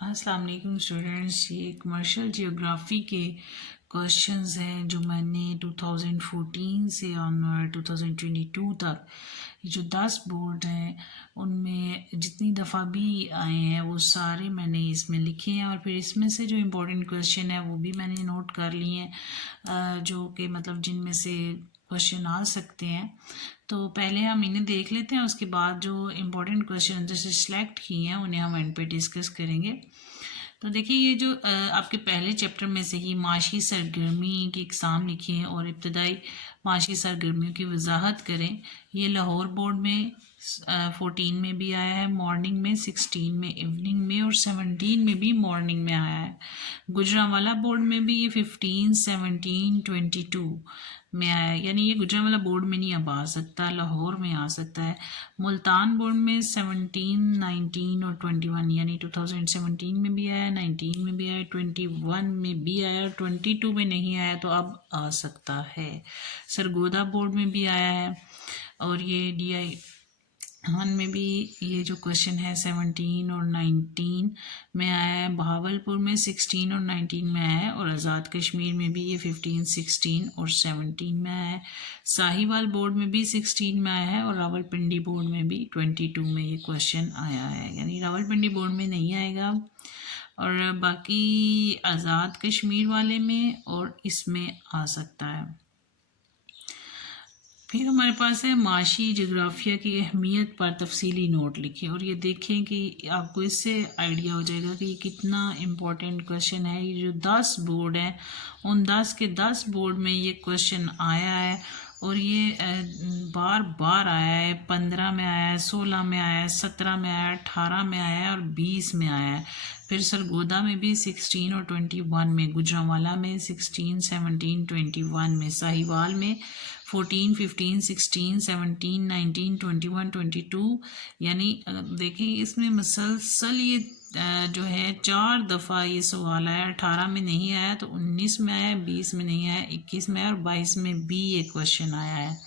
अस्सलाम वालेकुम स्टूडेंट्स। ये कमर्शियल जियोग्राफ़ी के क्वेश्चंस हैं जो मैंने 2014 से ऑनवर्ड 2022 तक ये जो 10 बोर्ड हैं उनमें जितनी दफ़ा भी आए हैं वो सारे मैंने इसमें लिखे हैं, और फिर इसमें से जो इम्पोर्टेंट क्वेश्चन है वो भी मैंने नोट कर लिए हैं, जो कि मतलब जिनमें से क्वेश्चन आ सकते हैं। तो पहले हम इन्हें देख लेते हैं, उसके बाद जो इम्पोर्टेंट क्वेश्चन जैसे सिलेक्ट किए हैं उन्हें हम एंड पे डिस्कस करेंगे। तो देखिए ये जो आपके पहले चैप्टर में से ही माशी सरगर्मी की इकसाम लिखी और इब्तदाई माशी सरगर्मियों की वजाहत करें। ये लाहौर बोर्ड में 14 में भी आया है मॉर्निंग में, 16 में इवनिंग में, और 17 में भी मॉर्निंग में आया है। गुजरांवाला बोर्ड में भी ये 15, 17, 22 में आया है, यानी ये गुजरांवाला बोर्ड में नहीं अब आ सकता, लाहौर में आ सकता है। मुल्तान बोर्ड में 17, 19 और 21, यानी 2017 में भी आया, 19 में भी आया, 21 में भी आया, 22 में नहीं आया तो अब आ सकता है। सरगोदा बोर्ड में भी आया है, और ये DI हाँ में भी ये जो क्वेश्चन है 17 और 19 में आया है। बहावलपुर में 16 और 19 में आया है, और आज़ाद कश्मीर में भी ये 15, 16 और 17 में आया है। साहिवाल बोर्ड में भी 16 में आया है, और रावलपिंडी बोर्ड में भी 22 में ये क्वेश्चन आया है, यानी रावलपिंडी बोर्ड में नहीं आएगा। और बाकी आज़ाद कश्मीर वाले में और इसमें आ सकता है। फिर हमारे पास है माशी जोग्राफिया की अहमियत पर तफसीली नोट लिखें, और ये देखें कि आपको इससे आइडिया हो जाएगा कि ये कितना इम्पोर्टेंट क्वेश्चन है। ये जो 10 बोर्ड हैं उन 10 के 10 बोर्ड में ये क्वेश्चन आया है, और ये बार बार आया है। 15 में आया है, 16 में आया है, 17 में आया है, 18 में आया है और 20 में आया है। फिर सरगोदा में भी 16 और 21 में, गुजरांवाला में 16, 17, 21 में, साहिवाल में 14, 15, 16, 17, 19, 21, 22, यानी देखिए इसमें मसलसल ये जो है 4 दफ़ा ये सवाल आया। 18 में नहीं आया तो 19 में आया, 20 में नहीं आया, 21 में आया, और 22 में भी ये क्वेश्चन आया है।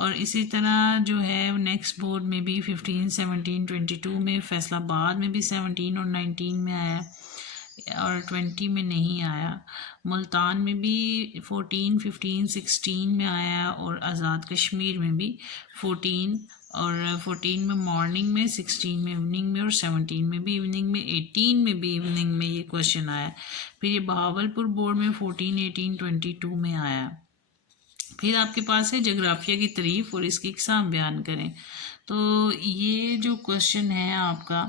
और इसी तरह जो है नेक्स्ट बोर्ड में भी 15, 17, 22 में, फैसलाबाद में भी 17 और 19 में आया और 20 में नहीं आया। मुल्तान में भी 14, 15, 16 में आया, और आज़ाद कश्मीर में भी 14 और 14 में मॉर्निंग में, 16 में इवनिंग में, और 17 में भी इवनिंग में, 18 में भी इवनिंग में ये क्वेश्चन आया। फिर ये बहावलपुर बोर्ड में 14, 18, 22 में आया। फिर आपके पास है जोग्राफिया की तारीफ और इसकी इकसाम बयान करें। तो ये जो क्वेश्चन है आपका,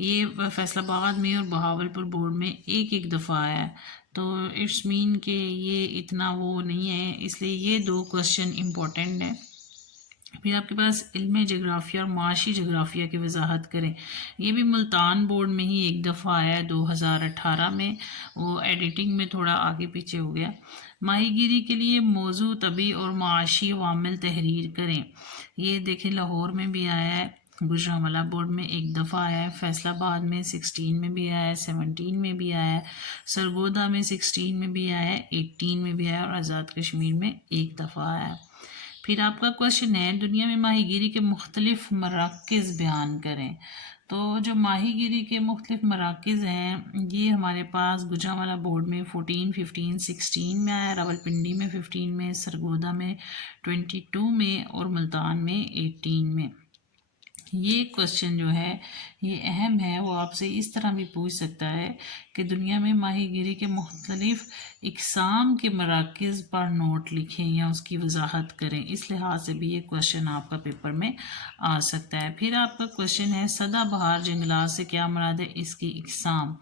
ये फैसलाबाद में और बहावलपुर बोर्ड में एक एक दफ़ा आया है, तो इट्स मीन कि ये इतना वो नहीं है, इसलिए ये 2 क्वेश्चन इम्पोर्टेंट है। फिर आपके पास इल्म जोग्राफिया और माशी जोग्राफिया की वजाहत करें। ये भी मुल्तान बोर्ड में ही एक दफ़ा आया है 2018 में, वो एडिटिंग में थोड़ा आगे पीछे हो गया। माहीगीरी के लिए मौजू तबी और माशी वामिल तहरीर करें। ये देखें लाहौर में भी आया है, गुजरांवाला बोर्ड में एक दफ़ा आया है, फैसलाबाद में 16 में भी आया है, 17 में भी आया है, सरगोदा में 16 में भी आया है, 18 में भी आया, और आज़ाद कश्मीर में एक दफ़ा आया है। फिर आपका क्वेश्चन है दुनिया में माहीगीरी के मुख्तलिफ मराकज़ बयान करें। तो जो माहीगीरी के मुख्तलिफ मराकज़ हैं ये हमारे पास गुजरांवाला बोर्ड में 14, 15, 16 में आया, रावलपिंडी में 15 में, सरगोदा में 22 में, और मुल्तान में 18 में। ये क्वेश्चन जो है ये अहम है, वो आपसे इस तरह भी पूछ सकता है कि दुनिया में माहीगीरी के मुख्तलिफ इकसाम के मराकज़ पर नोट लिखें या उसकी वजाहत करें। इस लिहाज से भी ये क्वेश्चन आपका पेपर में आ सकता है। फिर आपका क्वेश्चन है सदाबहार जंगलात से क्या मुराद है, इसकी इकसाम।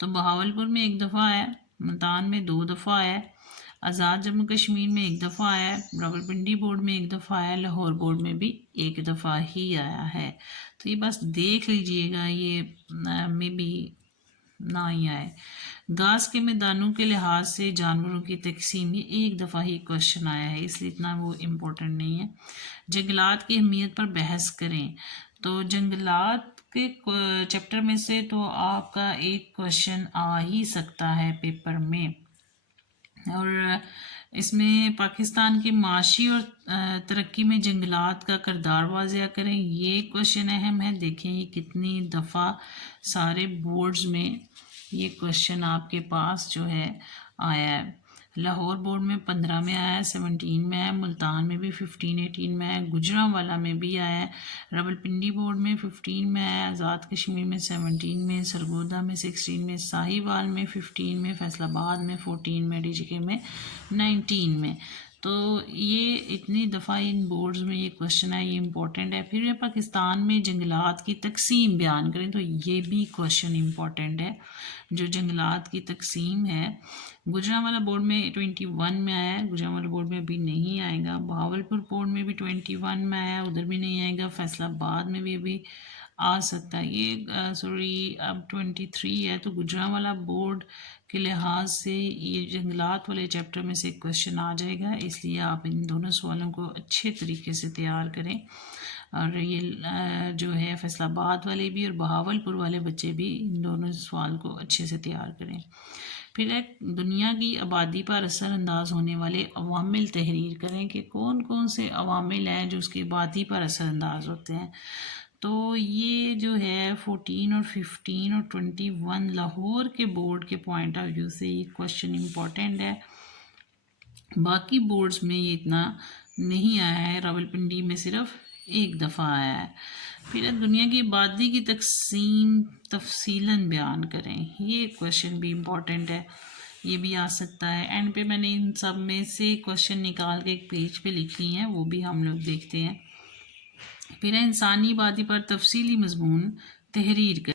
तो बहावलपुर में एक दफ़ा आया, मुल्तान में 2 दफ़ा आया, आज़ाद जम्मू कश्मीर में एक दफ़ा आया है, रावलपिंडी बोर्ड में एक दफ़ा आया, लाहौर बोर्ड में भी एक दफ़ा ही आया है। तो ये बस देख लीजिएगा, ये में भी ना ही आए। घास के मैदानों के लिहाज से जानवरों की तकसीम, ये एक दफ़ा ही क्वेश्चन आया है, इसलिए इतना वो इम्पोर्टेंट नहीं है। जंगलात की अहमियत पर बहस करें। तो जंगलात के चैप्टर में से तो आपका एक क्वेश्चन आ ही सकता है पेपर में। اور اس میں پاکستان کے معاشی اور ترقی میں جنگلات کا کردار واضح کریں، یہ کوشچن اہم ہے۔ دیکھیں یہ کتنی دفعہ سارے بورڈز میں یہ کوشچن آپ کے پاس جو ہے آیا ہے۔ لاہور بورڈ میں 15 میں آیا ہے، 17 میں آیا ہے، ملتان میں بھی 15 18 میں آیا ہے، گجرانوالہ میں بھی آیا ہے، راولپنڈی بورڈ میں 15 میں آیا ہے، آزاد کشمیر میں 17 میں، سرگودا میں 16 میں، ساہیوال میں 15 میں، فیصل آباد میں 14 میں، ڈی جی کے میں 19 میں۔ تو یہ اتنی دفعہ ان بورڈز میں یہ کوشچن ہے، یہ امپورٹنٹ ہے۔ پھر پاکستان میں جنگلات کی تقسیم بیان کریں، تو یہ بھی کوشچن امپورٹنٹ ہے۔ جو جنگلات کی تقسیم ہے، گجرانوالہ بورڈ میں 21 میں آیا ہے، گجرانوالہ بورڈ میں ابھی نہیں آئے گا، بہاولپور بورڈ میں بھی 21 میں آیا ہے، ادھر بھی نہیں آئے گا، فیصل آباد میں بھی ابھی آ سکتا ہے۔ یہ اب 23 ہے، تو گجرانوالہ بورڈ کے لحاظ سے یہ جنگلات والے چیپٹر میں سے کوشچن آ جائے گا، اس لیے آپ ان دونوں سوالوں کو اچھے طریقے سے تیار کریں۔ اور یہ جو ہے فیصل آباد والے بھی اور بہاولپور والے بچے بھی ان دونوں سوال کو اچھے سے تیار کریں۔ پھر ایک دنیا کی آبادی پر اثر انداز ہونے والے عوامل تحریر کریں کہ کون کون سے عوامل ہیں جو اس کی آبادی پر اثر انداز ہوتے ہیں۔ تو یہ جو ہے 14 اور 15 اور 21 لاہور کے بورڈ کے پوائنٹ آف ویو سے یہ کوشچن امپورٹنٹ ہے۔ باقی بورڈز میں یہ اتنا نہیں آیا ہے، راولپنڈی میں صرف ایک دفعہ آیا ہے۔ پھر دنیا کی آبادی کی تقسیم تفصیلاً بیان کریں، یہ کوشچن بھی امپورٹنٹ ہے، یہ بھی آ سکتا ہے۔ اینڈ پہ میں نے ان سب میں سے کوشچن نکال کے ایک پیج پہ لکھ لی ہیں، وہ بھی ہم لوگ دیکھتے ہیں۔ پھر انسانی آبادی پر تفصیلی مضمون تحریر کریں۔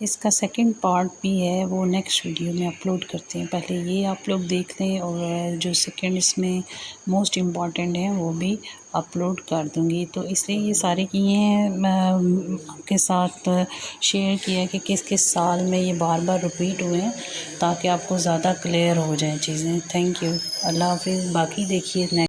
اس کا سیکنڈ پارٹ بھی ہے، وہ نیکسٹ ویڈیو میں اپلوڈ کرتے ہیں، پہلے یہ آپ لوگ دیکھ لیں، اور جو سیکنڈ اس میں موسٹ امپورٹنٹ ہے وہ بھی اپلوڈ کر دوں گی۔ تو اس لیے یہ سارے کیے ہیں، آپ کے ساتھ شیئر کیا کہ کس کس سال میں یہ بار بار رپیٹ ہوئے ہیں، تاکہ آپ کو زیادہ کلیئر ہو جائیں چیزیں۔ تھینک یو، اللہ حافظ۔ باقی دیکھیے